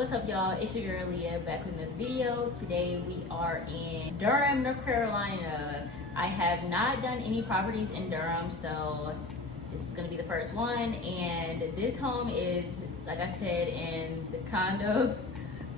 What's up, y'all? It's your girl Aaliyah back with another video. Today we are in Durham, North Carolina. I have not done any properties in Durham, so this is gonna be the first one. And this home is, like I said, in the kind of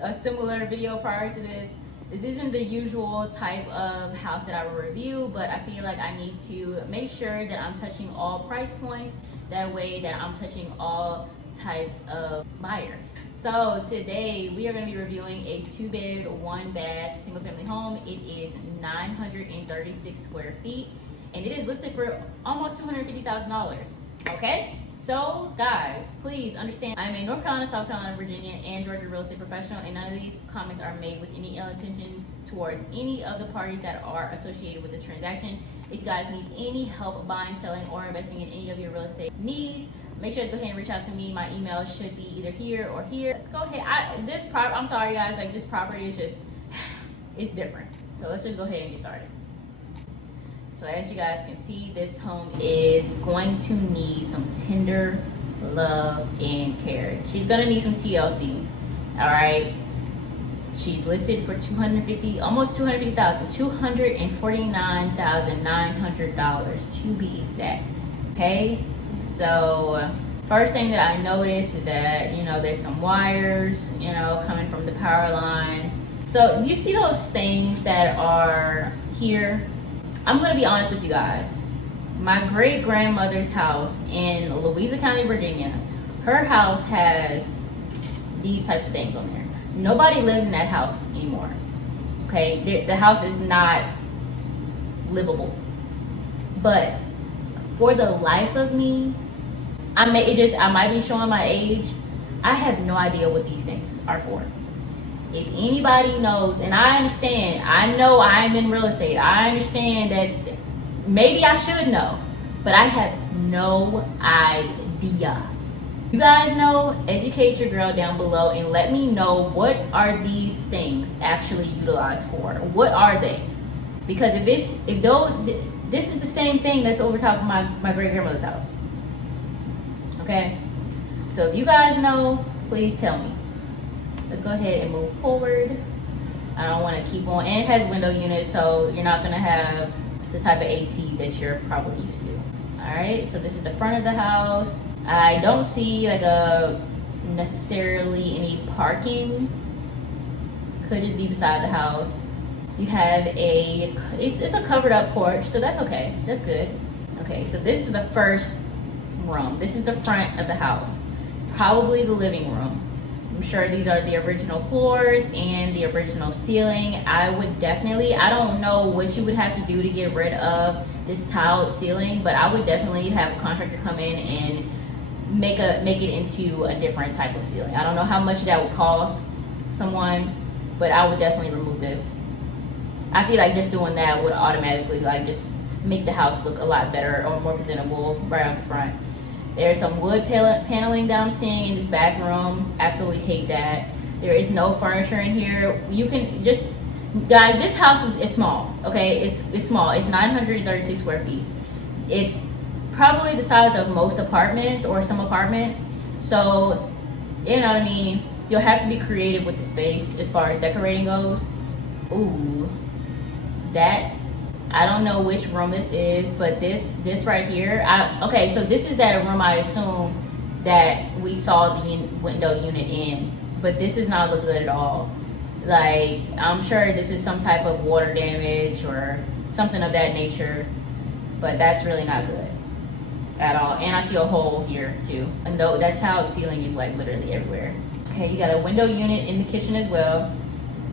a similar video prior to this. This isn't the usual type of house that I will review, but I feel like I need to make sure that I'm touching all price points. That way that I'm touching all types of buyers. So today we are going to be reviewing a 2-bed, 1-bath, single-family home. It is 936 square feet, and it is listed for almost $250,000. Okay? So guys, please understand, I'm a North Carolina, South Carolina, Virginia, and Georgia real estate professional, and none of these comments are made with any ill intentions towards any of the parties that are associated with this transaction. If you guys need any help buying, selling, or investing in any of your real estate needs, make sure to go ahead and reach out to me. My email should be either here or here. Let's go ahead. I'm sorry guys, like this property is just, it's different. So let's just go ahead and get started. So as you guys can see, this home is going to need some tender love and care. She's gonna need some TLC, all right? She's listed for almost $250,000, $249,900 to be exact, okay? So first thing that I noticed is that, there's some wires, coming from the power lines. So do you see those things that are here? I'm gonna be honest with you guys. My great grandmother's house in Louisa County, Virginia, her house has these types of things on there. Nobody lives in that house anymore, okay? The house is not livable. But for the life of me, I might be showing my age, I have no idea what these things are for. If anybody knows, and I understand, I know I'm in real estate, I understand that maybe I should know, but I have no idea. You guys know, educate your girl down below and let me know, what are these things actually utilized for? What are they? Because this is the same thing that's over top of my great grandmother's house. Okay? So if you guys know, please tell me. Let's go ahead and move forward. I don't want to keep on. And it has window units, so you're not going to have the type of AC that you're probably used to. Alright, so this is the front of the house. I don't see necessarily any parking. Could just be beside the house. You have it's a covered up porch, so that's okay. That's good. Okay, so this is the first room. This is the front of the house. Probably the living room. I'm sure these are the original floors and the original ceiling. I don't know what you would have to do to get rid of this tiled ceiling, but I would definitely have a contractor come in and make it into a different type of ceiling. I don't know how much that would cost someone, but I would definitely remove this. I feel like just doing that would automatically just make the house look a lot better or more presentable right out the front. There's some wood paneling that I'm seeing in this back room. Absolutely hate that. There is no furniture in here. You can just, guys, this house is small, okay? It's small. It's 936 square feet. It's probably the size of most apartments or some apartments. So, you know what I mean? You'll have to be creative with the space as far as decorating goes. Ooh, I don't know which room this is, but this right here, okay, so this is that room I assume that we saw the window unit in, but this does not look good at all. Like, I'm sure this is some type of water damage or something of that nature, but that's really not good at all. And I see a hole here too. And though that tiled ceiling is like literally everywhere. Okay, you got a window unit in the kitchen as well.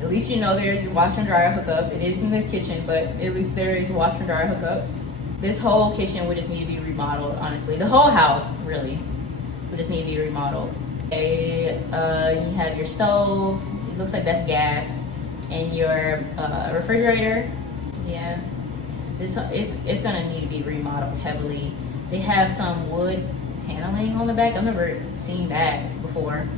At least you know there's washer and dryer hookups. It is in the kitchen, but at least there is washer and dryer hookups. This whole kitchen would just need to be remodeled, honestly. The whole house, really, would just need to be remodeled. Okay, you have your stove. It looks like that's gas. And your refrigerator. Yeah, it's gonna need to be remodeled heavily. They have some wood paneling on the back. I've never seen that before. And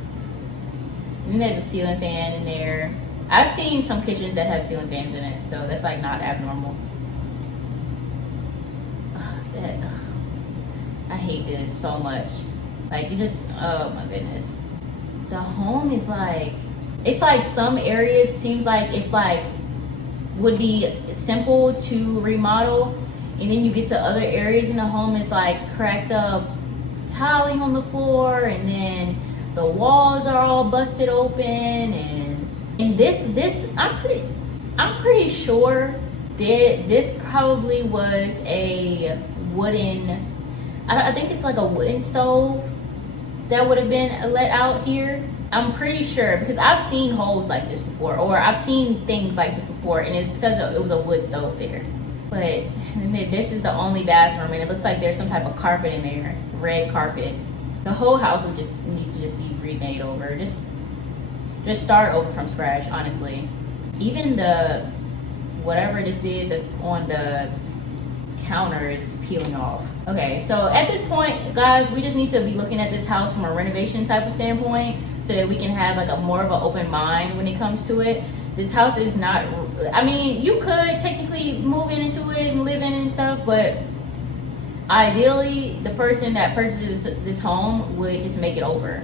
then there's a ceiling fan in there. I've seen some kitchens that have ceiling fans in it, so that's like not abnormal. I hate this so much. Like, you just, oh my goodness. the home is like, it's like some areas seems like it's like would be simple to remodel, and then you get to other areas in the home, it's like cracked up tiling on the floor, and then the walls are all busted open, and this I'm pretty sure that this probably was a wooden, I think it's like a wooden stove that would have been let out here. I'm pretty sure, because I've seen holes like this before, or I've seen things like this before, and it's because it was a wood stove there. But this is the only bathroom, and it looks like there's some type of carpet in there, red carpet. The whole house would just need to just be remade over. Just start over from scratch, honestly. Even the whatever this is that's on the counter is peeling off. Okay, so at this point, guys, we just need to be looking at this house from a renovation type of standpoint, so that we can have like a more of an open mind when it comes to it. This house is not, I mean, you could technically move into it and live in it and stuff, but ideally the person that purchases this home would just make it over.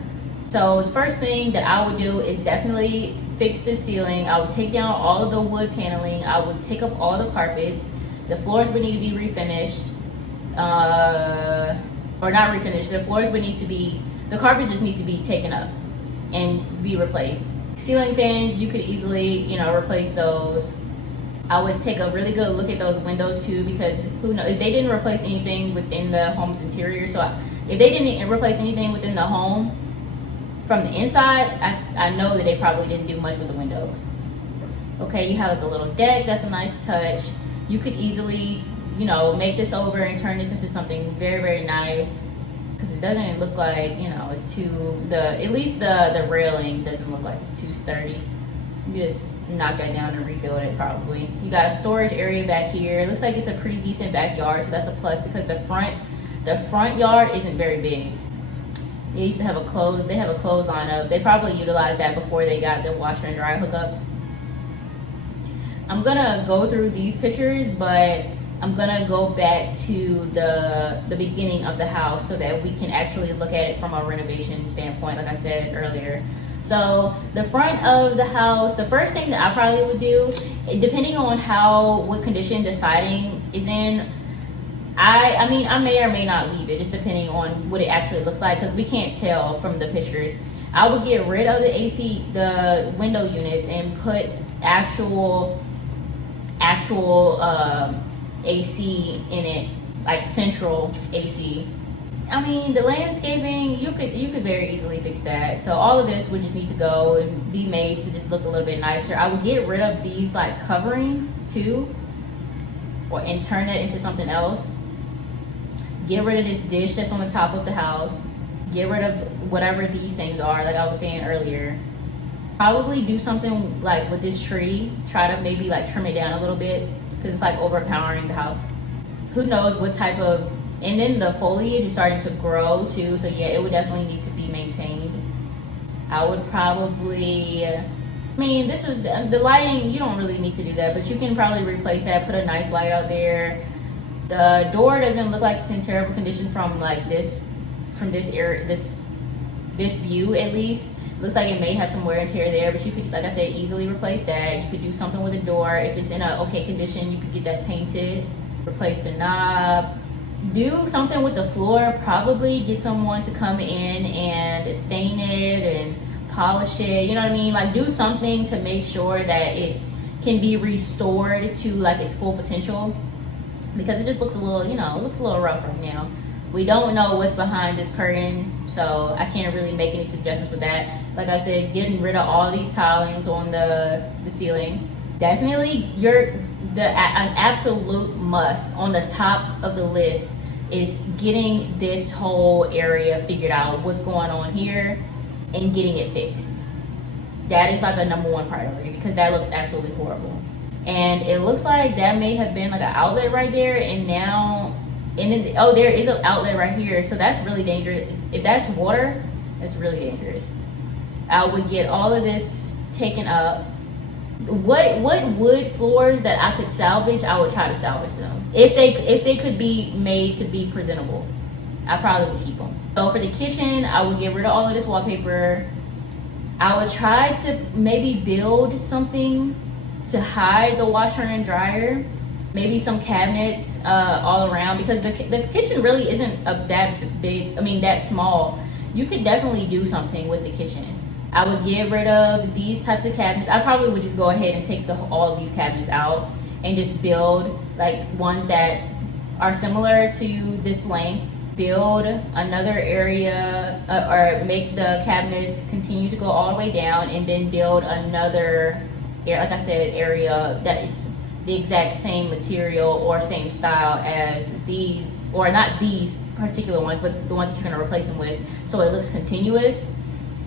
So the first thing that I would do is definitely fix the ceiling. I would take down all of the wood paneling. I would take up all the carpets. The floors would need to be refinished, or not refinished. The floors would need to be, the carpets just need to be taken up and be replaced. Ceiling fans, you could easily, you know, replace those. I would take a really good look at those windows too, because who knows, if they didn't replace anything within the home's interior, so if they didn't replace anything within the home from the inside, I know that they probably didn't do much with the windows. Okay, you have like a little deck, that's a nice touch. You could easily, you know, make this over and turn this into something very, very nice, because it doesn't look like, you know, it's too, at least the railing doesn't look like it's too sturdy. You just knock that down and rebuild it probably. You got a storage area back here. It looks like it's a pretty decent backyard, so that's a plus, because the front yard isn't very big. They used to have they have a clothesline up. They probably utilized that before they got the washer and dryer hookups. I'm gonna go through these pictures, but I'm gonna go back to the beginning of the house so that we can actually look at it from a renovation standpoint, like I said earlier. So the front of the house, the first thing that I probably would do, depending on what condition the siding is in, I mean, I may or may not leave it, just depending on what it actually looks like, because we can't tell from the pictures. I would get rid of the window units, and put actual AC in it, like central AC. I mean, the landscaping, you could very easily fix that. So all of this would just need to go and be made to just look a little bit nicer. I would get rid of these like coverings too, and turn it into something else. Get rid of this dish that's on the top of the house. Get rid of whatever these things are, like I was saying earlier. Probably do something like with this tree. Try to maybe like trim it down a little bit, because it's like overpowering the house. Who knows what type of, and then the foliage is starting to grow too, so yeah, it would definitely need to be maintained. I would probably, I mean, this is the lighting, you don't really need to do that, but you can probably replace that, put a nice light out there. The door doesn't look like it's in terrible condition from like this area, this view at least. Looks like it may have some wear and tear there, but you could, like I said, easily replace that. You could do something with the door. If it's in a okay condition, you could get that painted, replace the knob, do something with the floor. Probably get someone to come in and stain it and polish it, you know what I mean? Like do something to make sure that it can be restored to like its full potential, because it just looks a little, you know, it looks a little rough right now. We don't know what's behind this curtain, so I can't really make any suggestions with that. Like I said, getting rid of all these tilings on the ceiling. Definitely an absolute must on the top of the list is getting this whole area figured out, what's going on here, and getting it fixed. That is like a number one priority, because that looks absolutely horrible. And it looks like that may have been like an outlet right there, and then, oh, there is an outlet right here, so that's really dangerous. If that's water, that's really dangerous. I would get all of this taken up. What wood floors that I could salvage, I would try to salvage them. If they could be made to be presentable, I probably would keep them. So for the kitchen, I would get rid of all of this wallpaper. I would try to maybe build something to hide the washer and dryer. Maybe some cabinets all around, because the kitchen really isn't that big, that small. You could definitely do something with the kitchen. I would get rid of these types of cabinets. I probably would just go ahead and take all of these cabinets out and just build like ones that are similar to this length. Build another area or make the cabinets continue to go all the way down, and then build another, like I said, area that is the exact same material or same style as these, or not these particular ones, but the ones that you're going to replace them with, so it looks continuous.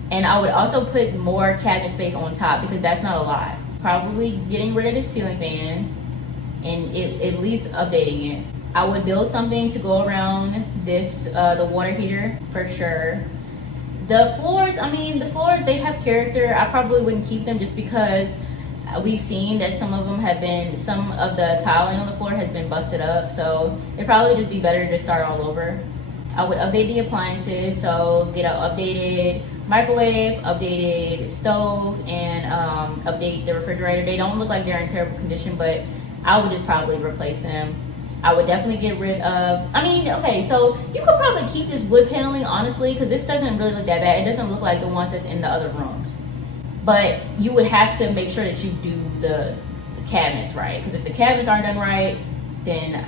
And I would also put more cabinet space on top, because that's not a lot. Probably getting rid of the ceiling fan and at least updating it. I would build something to go around this, the water heater for sure. The floors, they have character. I probably wouldn't keep them, just because we've seen that some of the tiling on the floor has been busted up, so it'd probably just be better to start all over. I would update the appliances, so get an updated microwave, updated stove, and update the refrigerator. They don't look like they're in terrible condition, but I would just probably replace them. I would definitely get rid of, so you could probably keep this wood paneling, honestly, because this doesn't really look that bad. It doesn't look like the ones that's in the other rooms. But you would have to make sure that you do the cabinets right, because if the cabinets aren't done right, then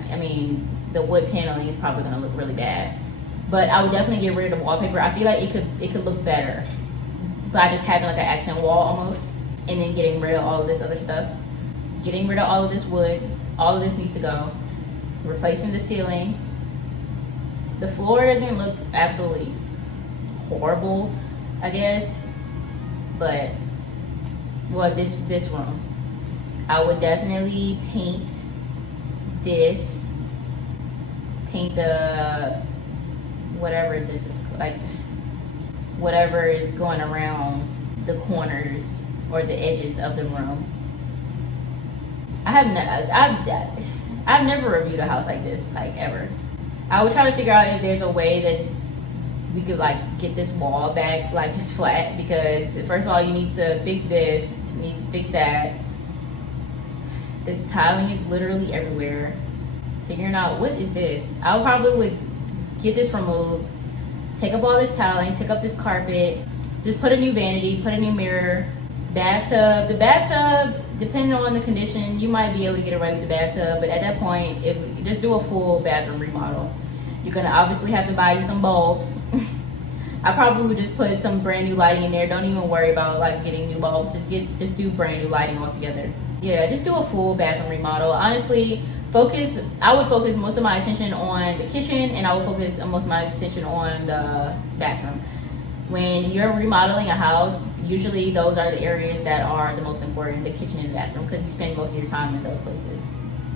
the wood paneling is probably going to look really bad. But I would definitely get rid of the wallpaper. I feel like it could look better by just having like an accent wall almost, and then getting rid of all of this other stuff. Getting rid of all of this wood. All of this needs to go. Replacing the ceiling. The floor doesn't look absolutely horrible, I guess, but this room, I would definitely paint this, paint the whatever this is, like whatever is going around the corners or the edges of the room. I've never reviewed a house like this, like ever. I would try to figure out if there's a way that we could like get this wall back like just flat, because first of all you need to fix this, you need to fix that. This tiling is literally everywhere. Figuring out what is this. I probably would get this removed, take up all this tiling, take up this carpet, just put a new vanity, put a new mirror, bathtub. The bathtub, depending on the condition, you might be able to get away with the bathtub, but at that point, if you just do a full bathroom remodel, you're gonna obviously have to buy you some bulbs. I probably would just put some brand new lighting in there. Don't even worry about like getting new bulbs. Just do brand new lighting altogether. Yeah, just do a full bathroom remodel. Honestly, I would focus most of my attention on the kitchen, and I would focus most of my attention on the bathroom. When you're remodeling a house, usually those are the areas that are the most important, the kitchen and the bathroom, because you spend most of your time in those places,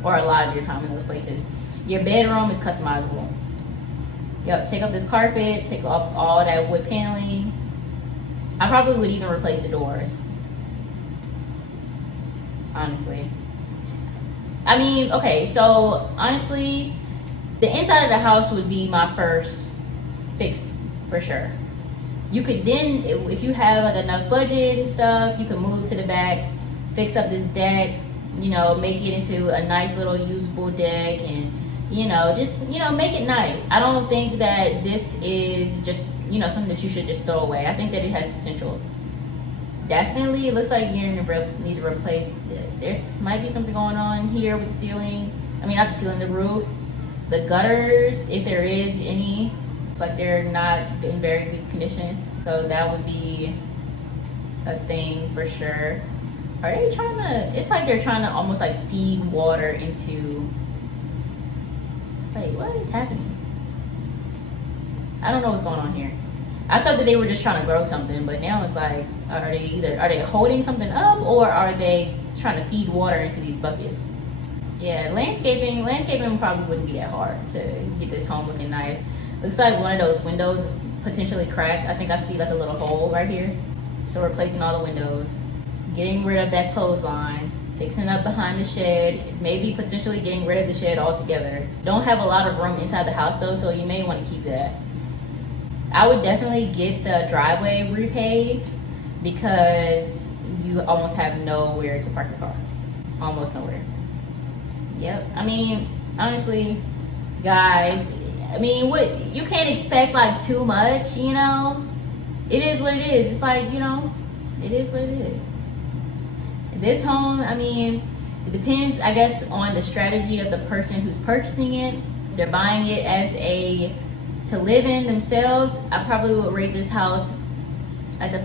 or a lot of your time in those places. Your bedroom is customizable. Yep, take up this carpet, take up all that wood paneling. I probably would even replace the doors, honestly. So honestly, the inside of the house would be my first fix for sure. You could then, if you have like enough budget and stuff, you can move to the back, fix up this deck, make it into a nice little usable deck, and make it nice. I don't think that this is just, something that you should just throw away. I think that it has potential. Definitely, it looks like you're gonna need to replace, there might be something going on here with the ceiling. Not the ceiling, the roof. The gutters, if there is any, it's like they're not in very good condition. So that would be a thing for sure. Are they trying to, it's like they're trying to almost like feed water into, wait, what is happening? I don't know what's going on here. I thought that they were just trying to grow something, but now it's like, are they holding something up, or are they trying to feed water into these buckets? Yeah, landscaping probably wouldn't be that hard to get this home looking nice. Looks like one of those windows is potentially cracked. I think I see like a little hole right here. So replacing all the windows, getting rid of that clothesline, fixing up behind the shed, maybe potentially getting rid of the shed altogether. Don't have a lot of room inside the house though, so you may want to keep that. I would definitely get the driveway repaved. because you almost have nowhere to park your car. Almost nowhere. Yep. I mean, honestly, guys, I mean, what you can't expect like too much, you know? It is what it is. It's like, you know, it is what it is. This home, I mean, it depends, I guess, on the strategy of the person who's purchasing it. If they're buying it as to live in themselves, I probably would rate this house like a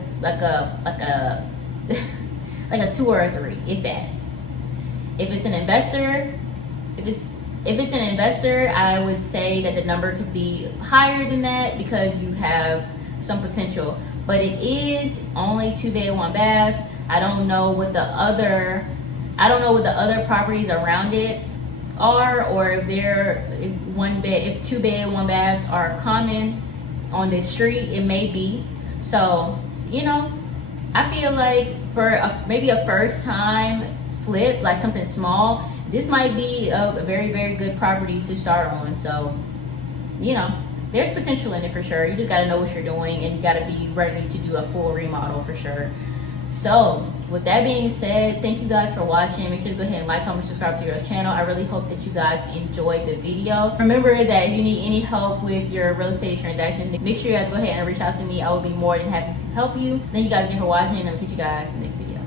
like a 2 or a 3, if that. If it's an investor, if it's an investor, I would say that the number could be higher than that because you have some potential. But it is only 2 bed, 1 bath. I don't know what the other properties around it are, or if if 2 bed, 1 baths are common on this street. It may be. So, you know, I feel like for maybe a first time flip, like something small, this might be a very, very good property to start on. So, you know, there's potential in it for sure. You just got to know what you're doing, and you got to be ready to do a full remodel for sure. So with that being said, thank you guys for watching. Make sure to go ahead and like, comment, subscribe to your channel. I really hope that you guys enjoyed the video. Remember that if you need any help with your real estate transactions, make sure you guys go ahead and reach out to me. I will be more than happy to help you. Thank you guys again for watching, and I'll see you guys in the next video.